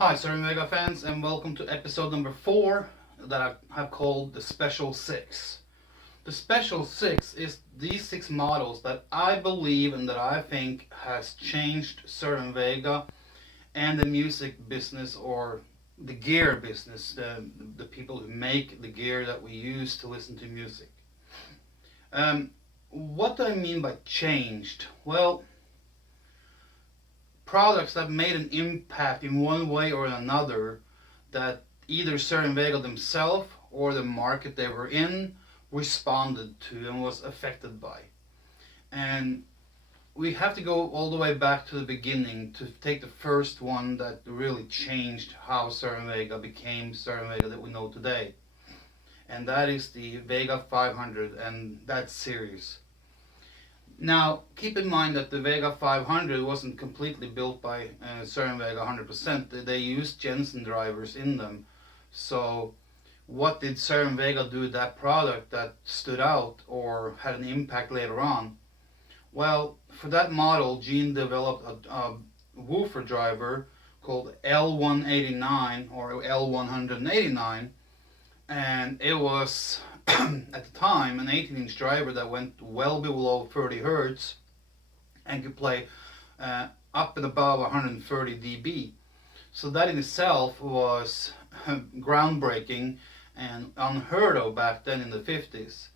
Hi, Cerwin-vega fans, and welcome to episode number 4 that I have called the Special 6. The Special 6 is these 6 models that I believe and that I think has changed Cerwin-vega and the music business, or the gear business, the people who make the gear that we use to listen to music. Um, what do I mean by changed? Well, products that made an impact in one way or another that either Cerwin-vega themselves or the market they were in responded to and was affected by. And we have to go all the way back to the beginning to take the first one that really changed how Cerwin-vega became Cerwin-vega that we know today. And that is the Vega 500 and that series. Now, keep in mind that the Vega 500 wasn't completely built by Cerwin-vega 100%. They used Jensen drivers in them. So, what did Cerwin-vega do with that product that stood out or had an impact later on? Well, for that model, Gene developed a woofer driver called L189 or L189, and it was at the time an 18-inch driver that went well below 30 hertz and could play up and above 130 dB. So that in itself was groundbreaking and unheard of back then in the 50s.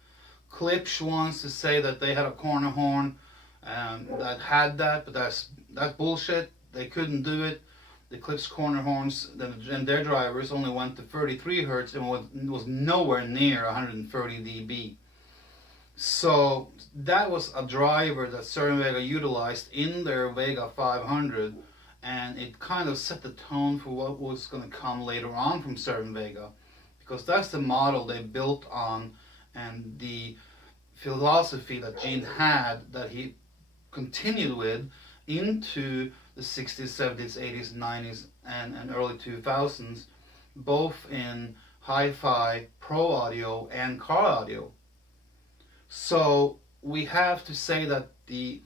Klipsch wants to say that they had a corner horn that had that, but that's bullshit. They couldn't do it. The Klipsch corner horns and their drivers only went to 33 hertz and was nowhere near 130 dB. So that was a driver that Cerwin-vega utilized in their Vega 500, and it kind of set the tone for what was going to come later on from Cerwin-vega, because that's the model they built on and the philosophy that Gene had that he continued with into the 60s, 70s, 80s, 90s, and early 2000s, both in hi-fi, pro audio, and car audio. So we have to say that the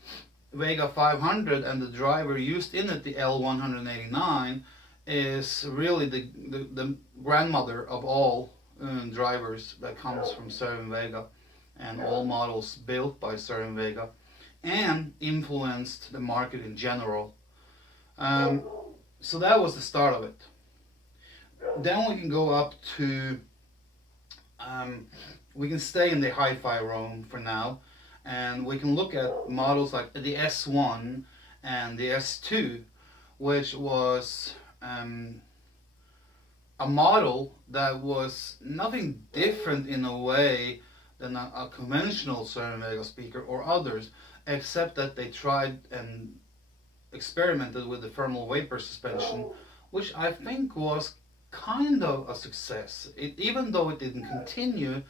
Vega 500 and the driver used in it, the L189, is really the grandmother of all drivers that comes from Cerwin-vega and all models built by Cerwin-vega and influenced the market in general. So that was the start of it. Then we can go up to, we can stay in the hi-fi realm for now, and we can look at models like the S1 and the S2, which was a model that was nothing different in a way than a conventional Cerwin-vega speaker or others, except that they tried and experimented with the thermal vapor suspension, which I think was kind of a success. Even though it didn't continue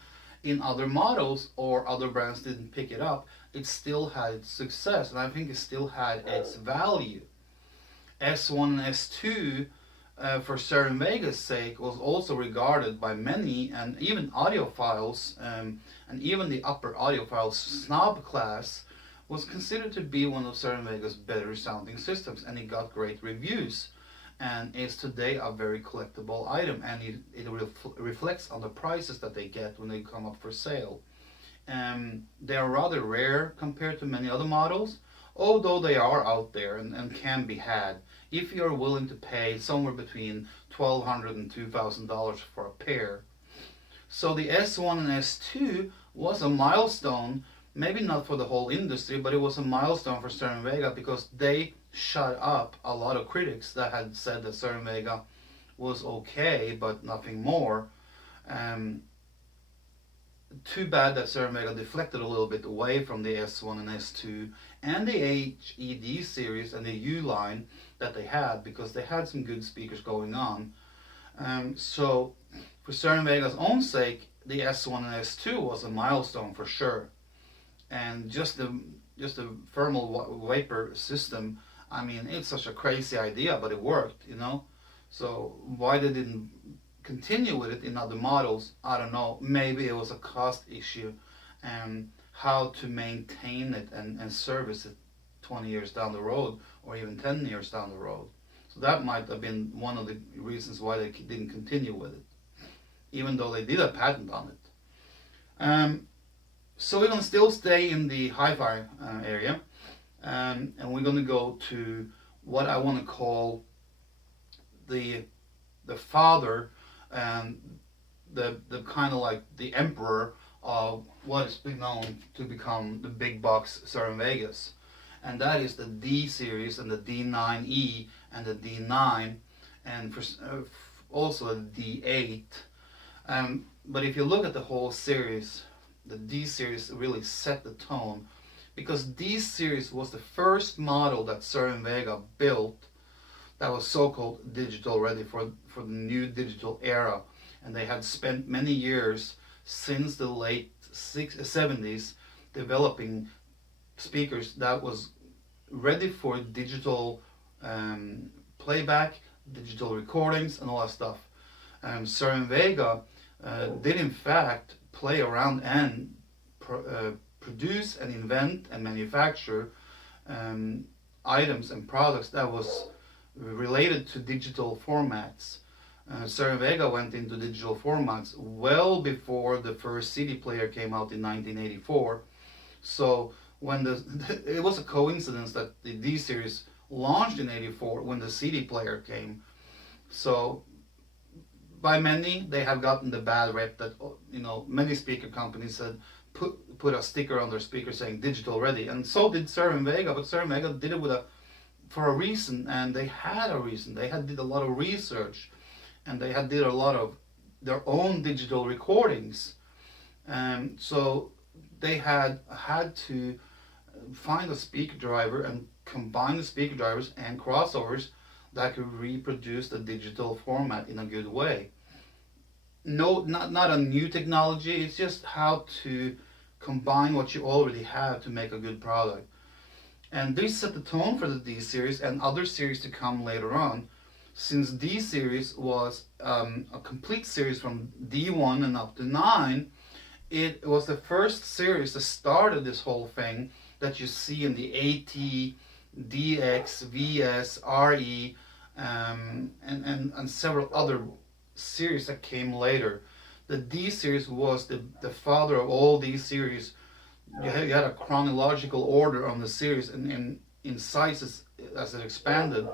in other models or other brands didn't pick it up, it still had its success, and I think it still had its value. S1 and S2, for Cerwin-vega's sake, was also regarded by many, and even audiophiles, and even the upper audiophiles snob class, was considered to be one of Cerwin-vega's better sounding systems, and it got great reviews and is today a very collectible item, and it reflects on the prices that they get when they come up for sale. They are rather rare compared to many other models, although they are out there and can be had if you're willing to pay somewhere between $1,200 and $2,000 for a pair. So the S1 and S2 was a milestone, maybe not for the whole industry, but it was a milestone for Cerwin-vega because they shut up a lot of critics that had said that Cerwin-vega was okay, but nothing more. Too bad that Cerwin-vega deflected a little bit away from the S1 and S2 and the HED series and the U line that they had, because they had some good speakers going on. So for Cerwin-vega's own sake, the S1 and S2 was a milestone for sure. And just the thermal vapor system, I mean, it's such a crazy idea, but it worked, you know. So why they didn't continue with it in other models, I don't know. Maybe it was a cost issue and how to maintain it and service it 20 years down the road or even 10 years down the road. So that might have been one of the reasons why they didn't continue with it, even though they did a patent on it. So we're going to still stay in the hi-fi area, and we're going to go to what I want to call the father and the kind of like the emperor of what has been known to become the big box Cerwin-vegas, and that is the D series and the D9E and the D9, and also the D8. But if you look at the whole series, the D series really set the tone, because D series was the first model that Cerwin-vega built that was so-called digital ready for the new digital era. And they had spent many years since the late 70s developing speakers that was ready for digital playback, digital recordings, and all that stuff. Cerwin-vega did in fact play around and produce and invent and manufacture items and products that was related to digital formats. Cerwin-vega went into digital formats well before the first CD player came out in 1984. So when it was a coincidence that the D series launched in '84 when the CD player came. So by many, they have gotten the bad rep that, you know, many speaker companies had put a sticker on their speaker saying digital ready, and so did Cerwin-vega. But Cerwin-vega did it for a reason, and they had a reason. They did a lot of research, and they did a lot of their own digital recordings. So they had to find a speaker driver and combine the speaker drivers and crossovers that could reproduce the digital format in a good way. No, not a new technology. It's just how to combine what you already have to make a good product. And this set the tone for the D series and other series to come later on. Since D series was a complete series from D1 and up to 9, it was the first series that started this whole thing that you see in the AT, DX, VS, RE, and several other series that came later. The D series was the father of all these series. You had a chronological order on the series and in sizes as it expanded,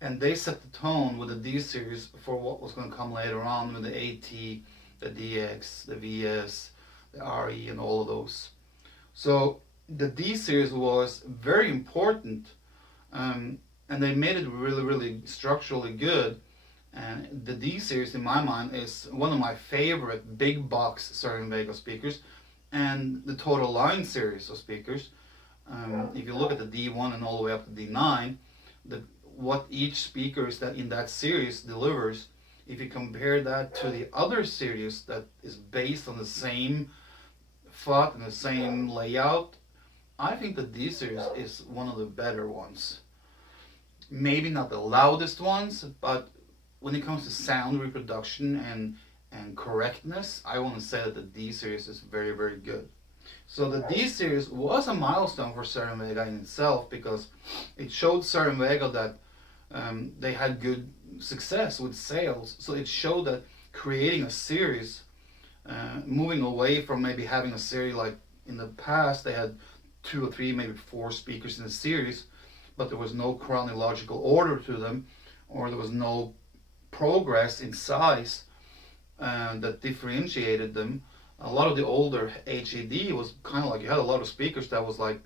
and they set the tone with the D series for what was going to come later on with the AT, the DX, the VS, the RE, and all of those. So the D series was very important, and they made it really, really structurally good. And the D series, in my mind, is one of my favorite big box Cerwin-vega speakers, and the total line series of speakers. If you look at the D1 and all the way up to D9, what each speaker is that in that series delivers, if you compare that to the other series that is based on the same FUT and the same layout, I think the D series is one of the better ones. Maybe not the loudest ones, but when it comes to sound reproduction and correctness, I want to say that the D series is very, very good. So the D series was a milestone for Cerwin-vega in itself, because it showed Cerwin-vega that they had good success with sales. So it showed that creating a series, moving away from maybe having a series like in the past, they had 2 or 3, maybe 4 speakers in a series, but there was no chronological order to them, or there was no progress in size that differentiated them. A lot of the older HED was kind of like, you had a lot of speakers that was like,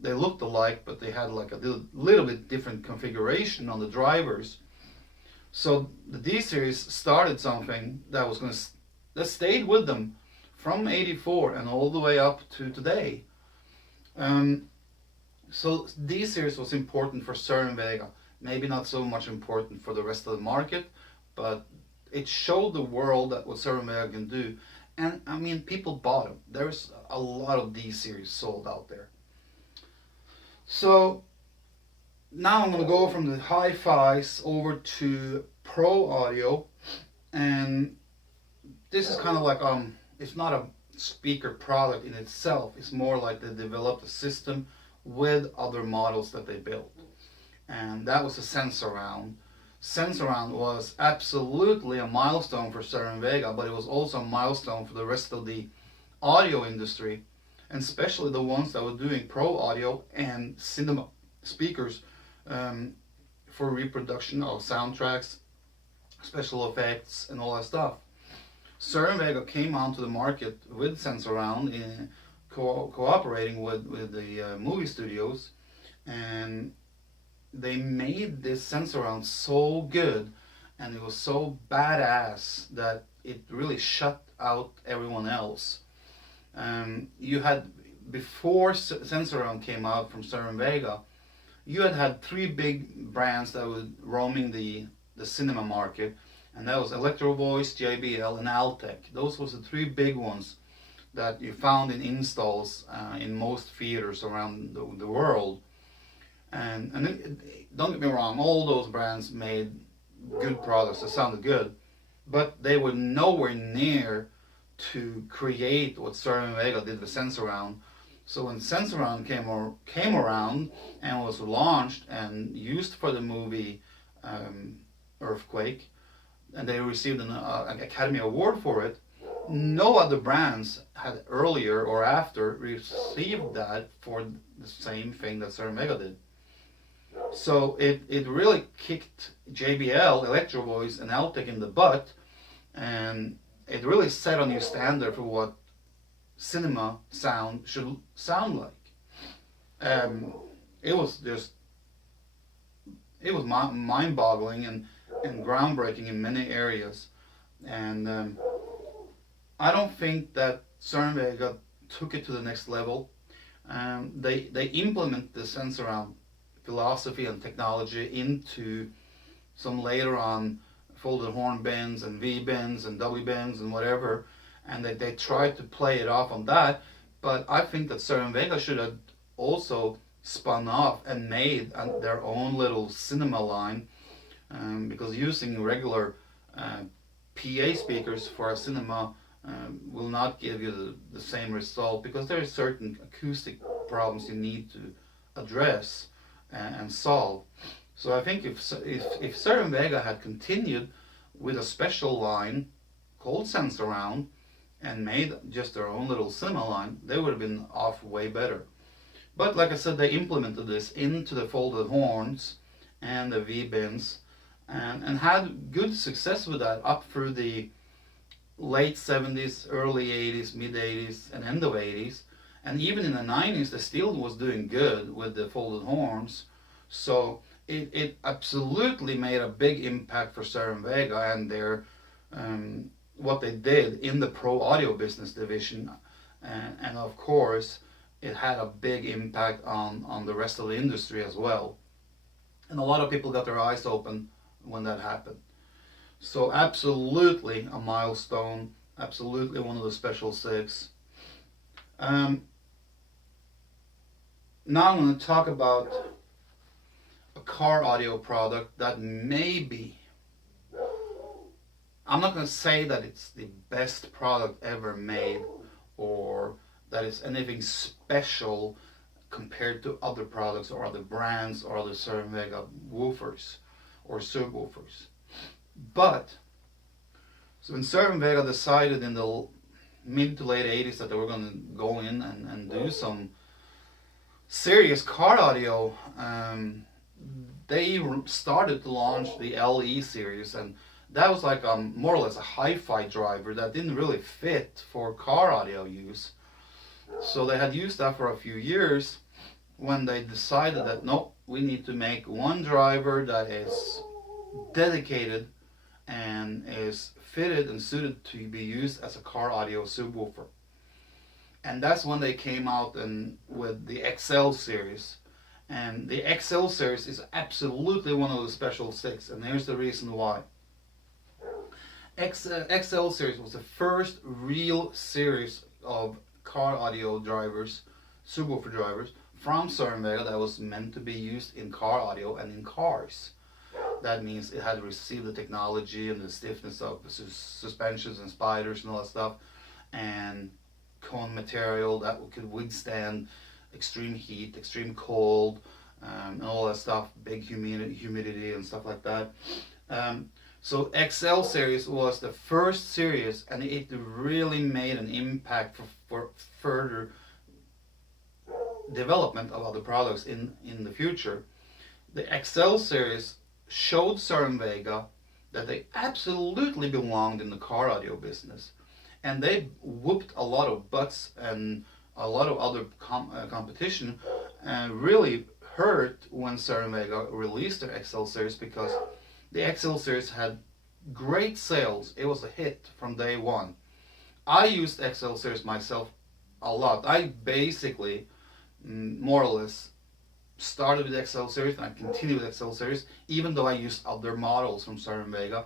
they looked alike, but they had like a little bit different configuration on the drivers. So the D series started something that was that stayed with them from '84 and all the way up to today. So D series was important for Cerwin-vega. Maybe not so much important for the rest of the market, but it showed the world that what Cerwin-vega can do. And I mean, people bought them. There's a lot of D series sold out there. So now I'm going to go from the hi-fis over to pro audio, and this is kind of like it's not a speaker product in itself. It's more like they developed a system with other models that they built. and that was the Sensurround. Sensurround was absolutely a milestone for Cerwin-vega, but it was also a milestone for the rest of the audio industry, and especially the ones that were doing pro audio and cinema speakers, for reproduction of soundtracks, special effects, and all that stuff. Cerwin-vega came onto the market with Sensurround, in cooperating with the movie studios, and they made this Sensurround so good, and it was so badass that it really shut out everyone else. You had, before Sensurround came out from Cerwin-vega, you had three big brands that were roaming the cinema market, and that was Electro Voice, JBL, and Altec. Those was the three big ones that you found in installs in most theaters around the world. And don't get me wrong, all those brands made good products that sounded good, but they were nowhere near to create what Cerwin-vega did with Sensurround. So when Sensurround came around and was launched and used for the movie Earthquake, and they received an Academy Award for it, no other brands had earlier or after received that for the same thing that Cerwin-vega did. So it really kicked JBL, Electro Voice, and Altec in the butt, and it really set a new standard for what cinema sound should sound like. It was mind-boggling and groundbreaking in many areas, and I don't think that Cerwin-vega took it to the next level. They implement the Sensurround philosophy and technology into some later on folded horn bends and V bends and W bends and whatever, and they tried to play it off on that. But I think that Cerwin-vega should have also spun off and made their own little cinema line, because using regular PA speakers for a cinema will not give you the same result, because there are certain acoustic problems you need to address and solve. So I think if Cerwin-vega had continued with a special line called Sensurround and made just their own little cinema line, they would have been off way better. But like I said, they implemented this into the folded horns and the V-bends, and had good success with that up through the late 70s, early 80s, mid 80s, and end of 80s. And even in the 90s, they still was doing good with the folded horns. So it absolutely made a big impact for Cerwin-vega and their what they did in the pro audio business division, and of course it had a big impact on the rest of the industry as well. And a lot of people got their eyes open when that happened. So absolutely a milestone, absolutely one of the special six. Now I'm going to talk about a car audio product that maybe, I'm not going to say that it's the best product ever made or that it's anything special compared to other products or other brands or other Cerwin-vega woofers or subwoofers. But so when Cerwin-vega decided in the mid to late 80s that they were going to go in and do some serious car audio, they started to launch the LE series, and that was like more or less a hi-fi driver that didn't really fit for car audio use. So they had used that for a few years when they decided that no, we need to make one driver that is dedicated and is fitted and suited to be used as a car audio subwoofer. And that's when they came out with the XL series. And the XL series is absolutely one of the special six, and here's the reason why. XL series was the first real series of car audio drivers, subwoofer drivers, from Cerwin-vega that was meant to be used in car audio and in cars. That means it had received the technology and the stiffness of suspensions and spiders and all that stuff, and cone material that could withstand extreme heat, extreme cold, and all that stuff, big humidity and stuff like that. So XL series was the first series, and it really made an impact for further development of other products in the future. The XL series showed Cerwin-vega that they absolutely belonged in the car audio business, and they whooped a lot of butts and a lot of other competition, and really hurt when Cerwin-vega released their XL series, because the XL series had great sales. It was a hit from day one. I used XL series myself a lot. I basically more or less started with XL series and I continued with XL series, even though I used other models from Cerwin-vega.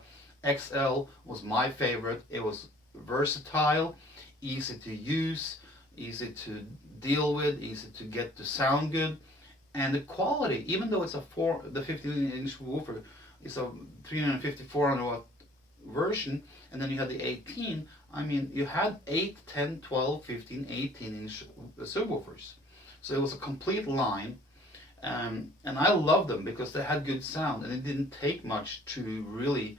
XL was my favorite. It was versatile, easy to use, easy to deal with, easy to get to sound good, and the quality, even though it's the 15-inch woofer, it's a 350, 400 watt version, and then you had the 18. I mean, you had 8, 10, 12, 15, 18-inch subwoofers. So it was a complete line, and I loved them because they had good sound, and it didn't take much to really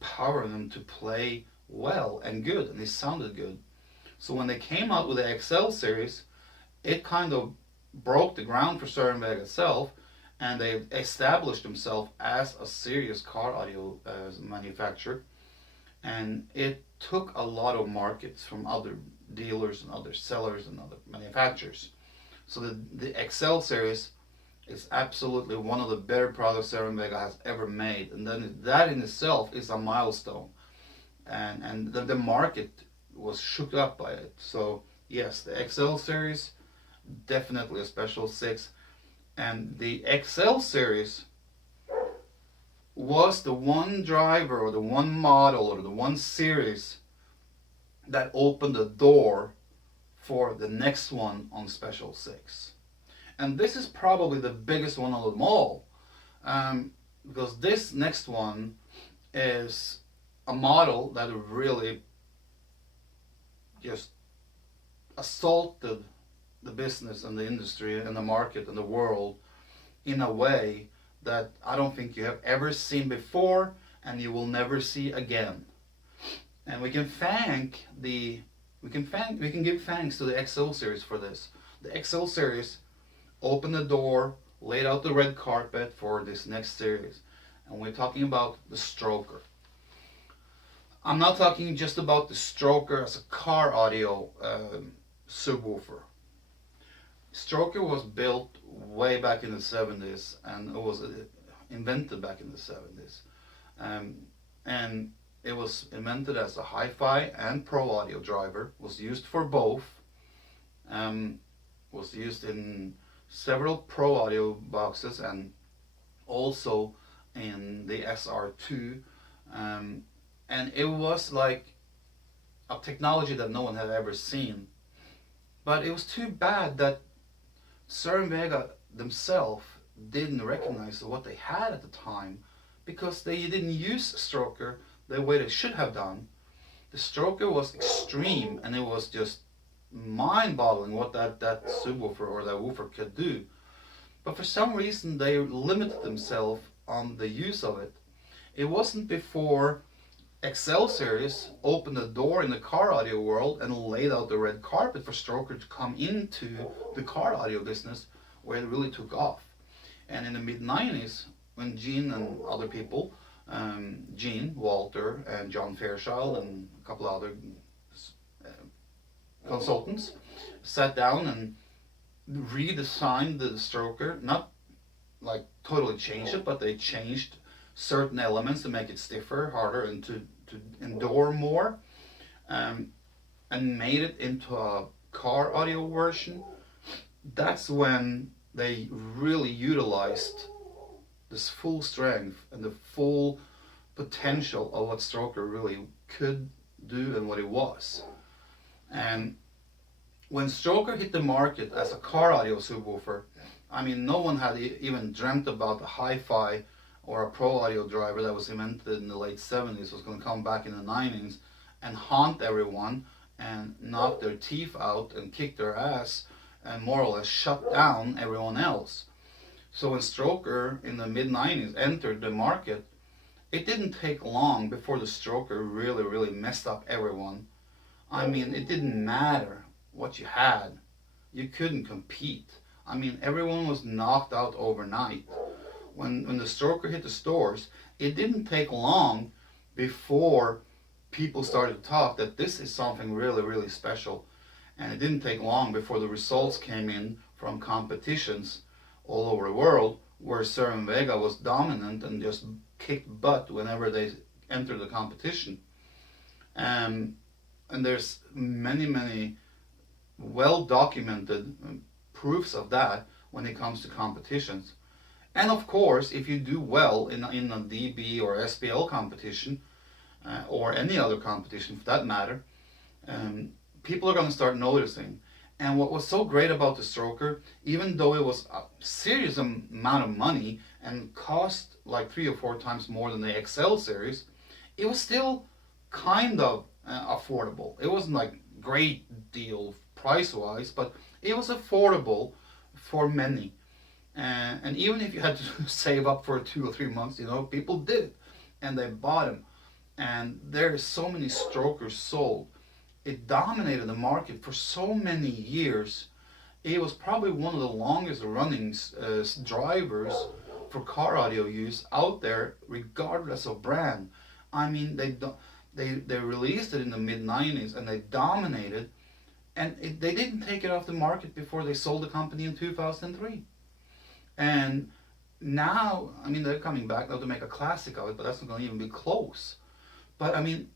power them to play well and good, and they sounded good. So when they came out with the XL series, it kind of broke the ground for Cerwin-vega itself, and they established themselves as a serious car audio manufacturer, and it took a lot of markets from other dealers and other sellers and other manufacturers. So the XL series is absolutely one of the better products Cerwin-vega has ever made, and then that in itself is a milestone, and the market was shook up by it. So yes, the XL series, definitely a special 6. And the XL series was the one driver or the one model or the one series that opened the door for the next one on Special 6. And this is probably the biggest one of them all, because this next one is a model that really just assaulted the business and the industry and the market and the world in a way that I don't think you have ever seen before, and you will never see again. And we can give thanks to the XL series for this. The XL series opened the door, laid out the red carpet for this next series, and we're talking about the Stroker. I'm not talking just about the Stroker as a car audio subwoofer. Stroker was built way back in the 70s, and it was invented back in the 70s. And it was invented as a hi-fi and pro audio driver, was used for both, was used in several pro audio boxes and also in the SR2. And it was like a technology that no one had ever seen. But it was too bad that Cerwin-vega themselves didn't recognize what they had at the time, because they didn't use Stroker the way they should have done. The Stroker was extreme, and it was just mind-boggling what that subwoofer or that woofer could do. But for some reason they limited themselves on the use of it. It wasn't before XL series opened the door in the car audio world and laid out the red carpet for Stroker to come into the car audio business, where it really took off. And in the mid-90s, when Gene and other people, Gene, Walter, and John Fairchild, and a couple of other consultants, sat down and redesigned the Stroker, not like totally changed it, but they changed certain elements to make it stiffer, harder, and to endure more, and made it into a car audio version. That's when they really utilized this full strength and the full potential of what Stroker really could do and what it was. And when Stroker hit the market as a car audio subwoofer, I mean, no one had even dreamt about a hi-fi or a pro audio driver that was invented in the late 70s was going to come back in the 90s and haunt everyone and knock their teeth out and kick their ass and more or less shut down everyone else. So when Stroker in the mid-90s entered the market, it didn't take long before the Stroker really, really messed up everyone. I mean, it didn't matter what you had. You couldn't compete. I mean, everyone was knocked out overnight. When the Stroker hit the stores, it didn't take long before people started to talk that this is something really, really special. And it didn't take long before the results came in from competitions all over the world where Cerwin-vega was dominant and just kicked butt whenever they entered the competition. And there's many, many well documented proofs of that when it comes to competitions. And of course, if you do well in a DB or SPL competition, or any other competition for that matter, people are going to start noticing. And what was so great about the Stroker, even though it was a serious amount of money and cost like 3 or 4 times more than the XL series, it was still kind of affordable. It wasn't like great deal price-wise, but it was affordable for many. And even if you had to save up for 2 or 3 months, you know, people did it, and they bought them. And there are so many Strokers sold. It dominated the market for so many years. It was probably one of the longest running drivers for car audio use out there, regardless of brand. I mean, they released it in the mid-90s and they dominated, and they didn't take it off the market before they sold the company in 2003. And now, I mean, they're coming back now to make a classic of it, but that's not going to even be close. But I mean,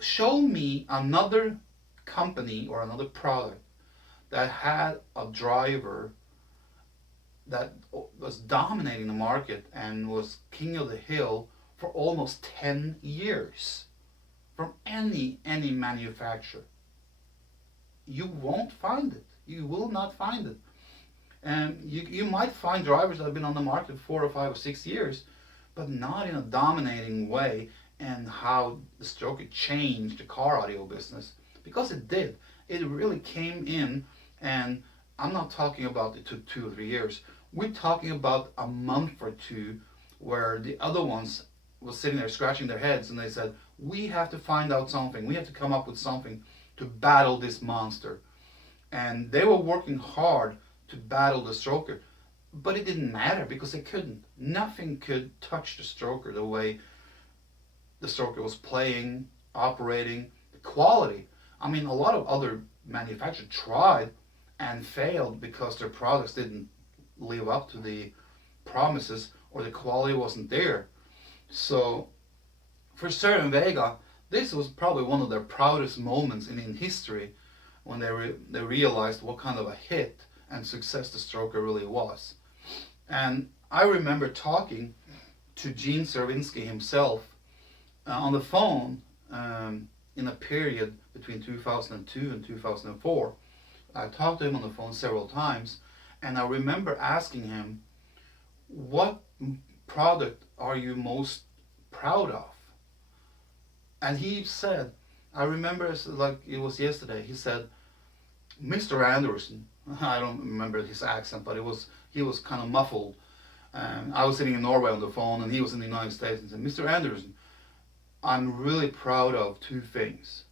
show me another company or another product that had a driver that was dominating the market and was king of the hill for almost 10 years from any manufacturer. You won't find it. You will not find it. And you might find drivers that have been on the market 4 or 5 or 6 years, but not in a dominating way, and how the Stroker changed the car audio business. Because it did. It really came in, and I'm not talking about it took 2 or 3 years. We're talking about a month or two where the other ones was sitting there scratching their heads, and they said, we have to find out something. We have to come up with something to battle this monster. And they were working hard to battle the Stroker. But it didn't matter because they couldn't. Nothing could touch the Stroker the way the Stroker was playing, operating, the quality. I mean, a lot of other manufacturers tried and failed because their products didn't live up to the promises or the quality wasn't there. So for Cerwin-vega, this was probably one of their proudest moments in history when they realized what kind of a hit and success the Stroker really was. And I remember talking to Gene Cerwinski himself on the phone in a period between 2002 and 2004. I talked to him on the phone several times, and I remember asking him, what product are you most proud of? And he said, I remember like it was yesterday, he said, Mr. Anderson. I don't remember his accent, but he was kind of muffled. I was sitting in Norway on the phone, and he was in the United States, and said, Mr. Anderson, I'm really proud of 2 things.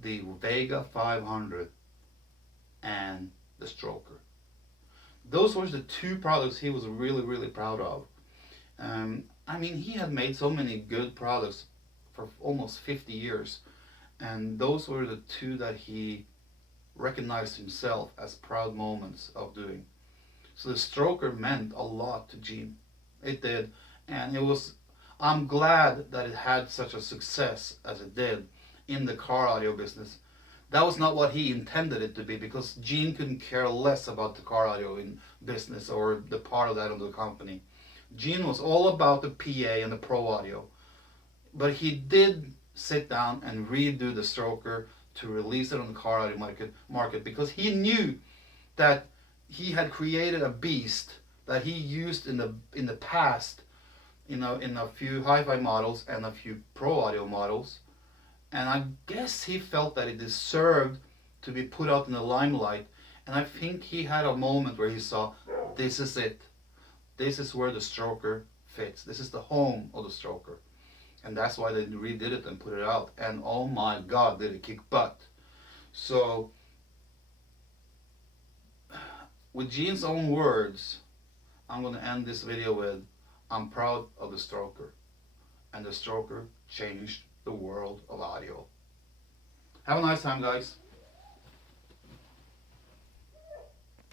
The Vega 500 and the Stroker. Those were the 2 products he was really, really proud of. I mean, he had made so many good products for almost 50 years, and those were the 2 that he recognized himself as proud moments of doing. So the Stroker meant a lot to Gene. It did, and I'm glad that it had such a success as it did in the car audio business. That was not what he intended it to be, because Gene couldn't care less about the car audio in business or the part of that of the company. Gene was all about the PA and the pro audio. But he did sit down and redo the Stroker to release it on the car audio market because he knew that he had created a beast that he used in the past, in a few hi-fi models and a few pro audio models, and I guess he felt that it deserved to be put out in the limelight And I think he had a moment where he saw, this is it. This is where the stroker fits. This is the home of the stroker. And that's why they redid it and put it out. And oh my God, did it kick butt. So, with Gene's own words, I'm going to end this video with, I'm proud of the stroker. And the stroker changed the world of audio. Have a nice time, guys.